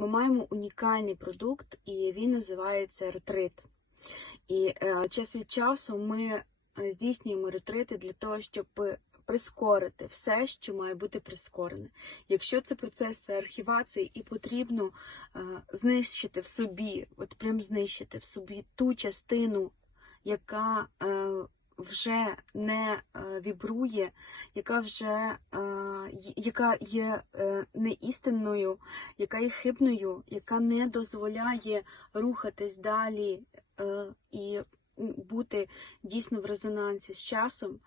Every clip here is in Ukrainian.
ми маємо унікальний продукт, і він називається ретрит. І е, час від часу ми е, здійснюємо ретрити для того, щоб прискорити все, що має бути прискорене. Якщо це процес архівації і потрібно е, знищити в собі, от прям знищити в собі ту частину, яка вже не е, вібрує, яка вже е, яка є е, неістинною, яка є хибною, яка не дозволяє рухатись далі і бути дійсно в резонансі з часом,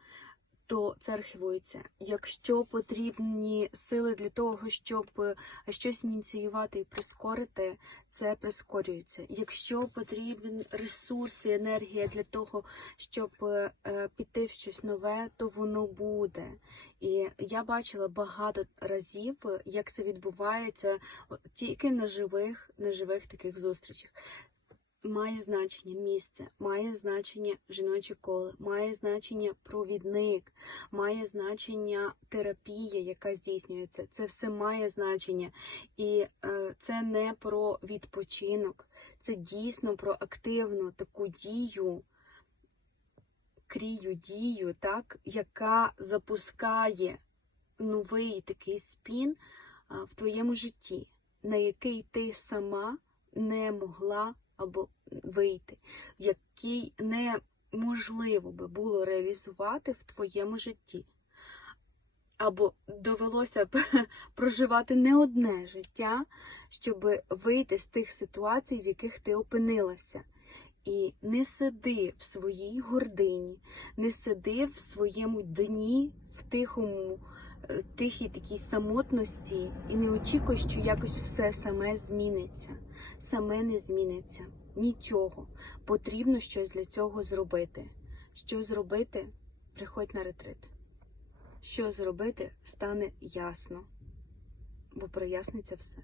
то це архівується. Якщо потрібні сили для того, щоб е, щось ініціювати і прискорити, це прискорюється. Якщо потрібен ресурс і енергія для того, щоб е, е, піти в щось нове, то воно буде. І я бачила багато разів, як це відбувається тільки на живих, на живих таких зустрічах. Має значення місце, має значення жіноче коло, має значення провідник, має значення терапія, яка здійснюється. Це все має значення. І е, це не про відпочинок, це дійсно про активну таку дію, крію дію, так, яка запускає новий такий спін в твоєму житті, на який ти сама не могла або вийти, який неможливо би було реалізувати в твоєму житті. Або довелося б проживати не одне життя, щоб вийти з тих ситуацій, в яких ти опинилася. І не сиди в своїй гордині, не сиди в своєму дні, в тихому, тихій такій самотності, і не очікуй, що якось все саме зміниться. Саме не зміниться. Нічого. Потрібно щось для цього зробити. Що зробити? Приходь на ретрит. Що зробити, стане ясно, бо проясниться все.